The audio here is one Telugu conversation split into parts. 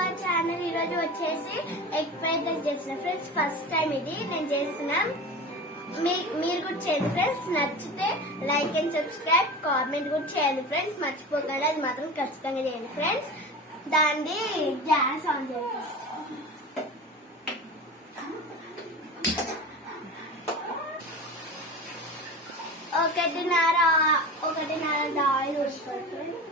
Our channel. ఈరోజు వచ్చేసి ఎగ్ ఫ్రైడ్ రైస్ చేసిన ఫ్రెండ్స్. ఫస్ట్ టైం ఇది నేను చేస్తున్నాం. మీరు కూడా చేయండి ఫ్రెండ్స్. నచ్చితే లైక్ అండ్ సబ్స్క్రైబ్, కామెంట్ కూడా చేయండి ఫ్రెండ్స్. మర్చిపోకండి, అది మాత్రం ఖచ్చితంగా చేయండి ఫ్రెండ్స్. దాన్ని గ్యాస్ ఆన్ చేయండి. ఒకటిన్నర ఆయిల్ పోసుకోవాలి ఫ్రెండ్స్.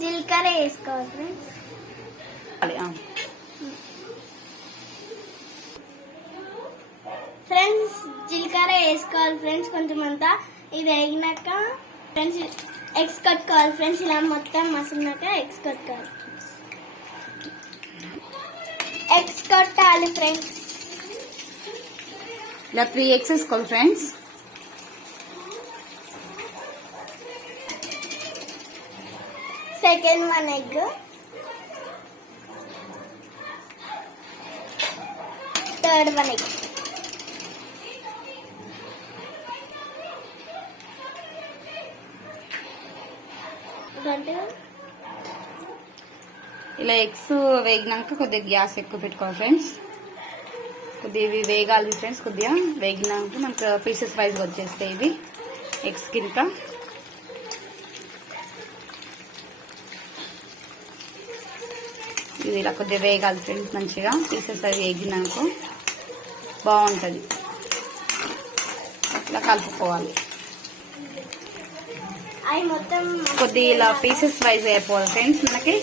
జీలకర్ర వేసుకోవాలి ఫ్రెండ్స్. ఫ్రెండ్స్ జీలకర్ర వేసుకోవాలి ఫ్రెండ్స్. కొంచెం అంతా ఇది వేగినాక ఫ్రెండ్స్ ఎగ్స్ కట్టుకోవాలి ఫ్రెండ్స్. ఇలా మొత్తం మసిలినాక ఎగ్స్ కట్టుకోవాలి. ఎగ్స్ కట్టాలి ఫ్రెండ్స్. ఇలా 3 eggs వేసుకోవాలి friends. Second 1 egg, third 1 egg. ఇలా ఎగ్స్ వేగినాక కొద్దిగా గ్యాస్ ఎక్కువ పెట్టుకోవాలి ఫ్రెండ్స్. కొద్దిగా ఇవి వేగాలి ఫ్రెండ్స్. కొద్దిగా వేగినాక మనకు పీసెస్ వైజ్గా వచ్చేస్తాయి ఇవి ఎగ్స్ కింద. ఇది ఇలా కొద్దిగా వేగాలి ఫ్రెండ్స్. మంచిగా పీసెస్ అవి వేగినాక బాగుంటుంది. ఇలా కలుపుకోవాలి. కొద్దిగా ఇలా పీసెస్ వైజ్ అయిపోవాలి ఫ్రెండ్స్. మనకి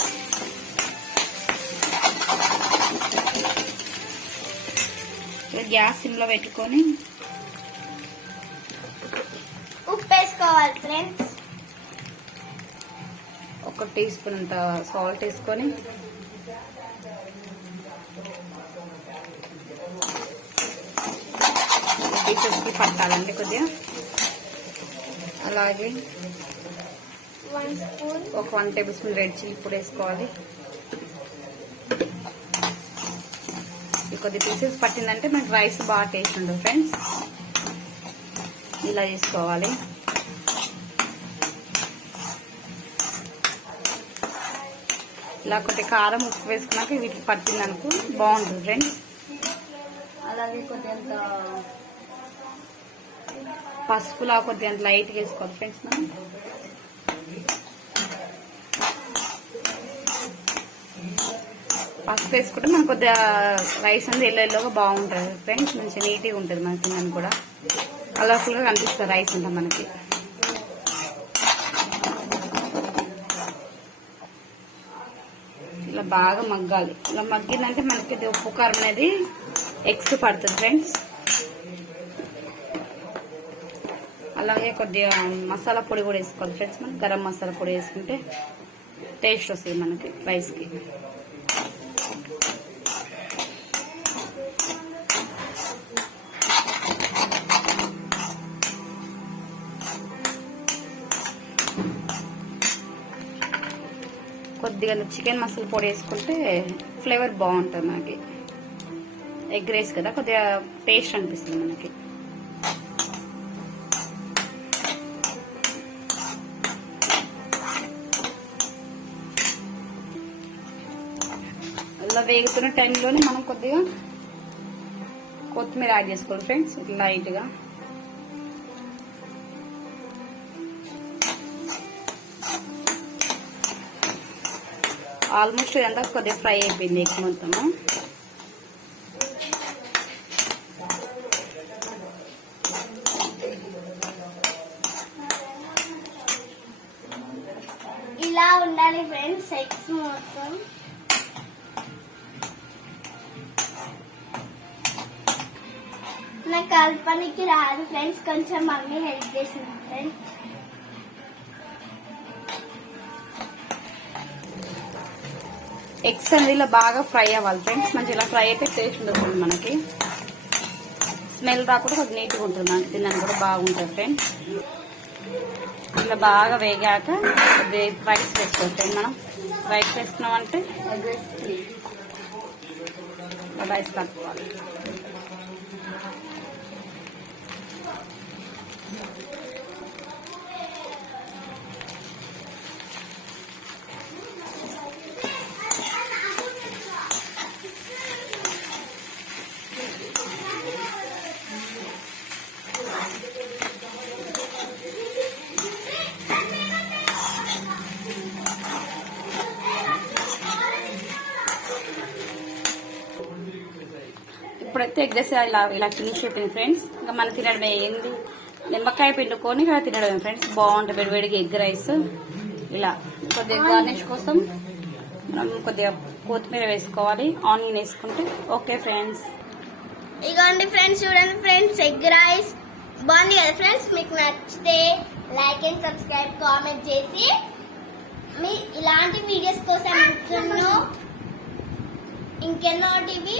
గ్యాస్ సిమ్లో పెట్టుకొని ఉప్పు వేసుకోవాలి ఫ్రెండ్స్. 1 టీ స్పూన్ అంత సాల్ట్ వేసుకొని పీసెస్కి పట్టాలండి కొద్దిగా. అలాగే 1 టేబుల్ స్పూన్ రెడ్ చిల్లీ పొడి వేసుకోవాలి. కొద్ది పీసెస్ పట్టిందంటే మనకి రైస్ బాగా టేస్ట్ ఉంటుంది ఫ్రెండ్స్. ఇలా చేసుకోవాలి. ఇలా కొద్ది కారం ఉప్పు వేసుకున్నాక వీటికి పట్టిందనుకో బాగుంటుంది ఫ్రెండ్స్. అలాగే కొద్దిగా పసుపులా కొద్దిగా లైట్గా వేసుకోవాలి ఫ్రెండ్స్. మనం పసుపు వేసుకుంటే మనకు కొద్దిగా రైస్ అనేది ఎల్లోగా బాగుంటుంది ఫ్రెండ్స్. మంచిగా నీట్గా ఉంటుంది మనకి. తిన్నాను కూడా కలర్ఫుల్గా కనిపిస్తుంది రైస్ అంతా మనకి. ఇలా బాగా మగ్గాలి. ఇలా మగ్గిందంటే మనకి ఉప్పు కారం అనేది ఎగ్స్ పడుతుంది ఫ్రెండ్స్. అలాగే కొద్దిగా మసాలా పొడి కూడా వేసుకోవాలి ఫ్రెండ్స్. మనం గరం మసాలా పొడి వేసుకుంటే టేస్ట్ వస్తుంది మనకి రైస్కి. కొద్దిగా చికెన్ మసాలా పొడి వేసుకుంటే ఫ్లేవర్ బాగుంటుంది మనకి. ఎగ్ రైస్ కదా కొద్దిగా టేస్ట్ అనిపిస్తుంది మనకి. ఇలా వేగుతున్న టైంలోనే మనం కొద్దిగా కొత్తిమీర యాడ్ చేసుకోవాలి ఫ్రెండ్స్. లైట్గా ఆల్మోస్ట్ ఇదంతా కొద్దిగా ఫ్రై అయిపోయింది ఎగ్ మొత్తము. ఇలా ఉండాలి ఫ్రెండ్స్ ఎగ్స్ మొత్తం. నాకు కల్పనకి రాదు ఫ్రెండ్స్. కొంచెం మమ్మీ హెల్ప్ చేసింది ఫ్రెండ్స్. ఎగ్స్ అనేది ఇలా బాగా ఫ్రై అవ్వాలి ఫ్రెండ్స్. మంచి ఇలా ఫ్రై అయితే టేస్ట్ ఉంటుంది మనకి. స్మెల్ రాకుండా కొద్దిగా నీట్గా ఉంటుంది మనకి. తినడానికి కూడా బాగుంటుంది ఫ్రెండ్స్. ఇలా బాగా వేగాక రైస్ వేసుకోవచ్చు. మనం రైస్ వేసుకున్నామంటే రైస్ కలుపుకోవాలి. ఇప్పుడైతే ఎగ్ రైస్ ఇలా ఇలా ఫినిష్ అయిపోయింది ఫ్రెండ్స్. ఇంకా మనం తినడమే, ఏంది నిమ్మకాయ పిండుకొని ఇలా తినడమే ఫ్రెండ్స్. బాగుంటుంది వేడివేడిగా ఎగ్ రైస్. ఇలా కొద్దిగా గార్నిష్ కోసం మనం కొద్దిగా కొత్తిమీర వేసుకోవాలి, ఆనియన్ వేసుకుంటే ఓకే ఫ్రెండ్స్. ఇగోండి ఫ్రెండ్స్, చూడండి ఫ్రెండ్స్, ఎగ్ రైస్ బాగుంది కదా ఫ్రెండ్స్. మీకు నచ్చితే లైక్ అండ్ సబ్స్క్రైబ్ కామెంట్ చేసి మీ ఇలాంటి వీడియోస్ కోసం ఇంకెన్నో టీవీ.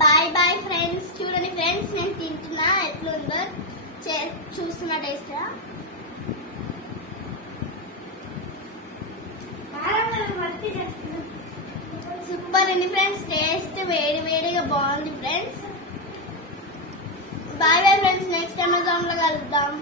Bye bye friends. చూడండి ఫ్రెండ్స్, నేను తింటున్నా, ఎట్లుందో చూస్తున్నా టేస్ట్. సూపర్ అండి ఫ్రెండ్స్, టేస్ట్ వేడి వేడిగా బాగుంది friends. Bye bye friends, next Amazon లో కలుద్దాం.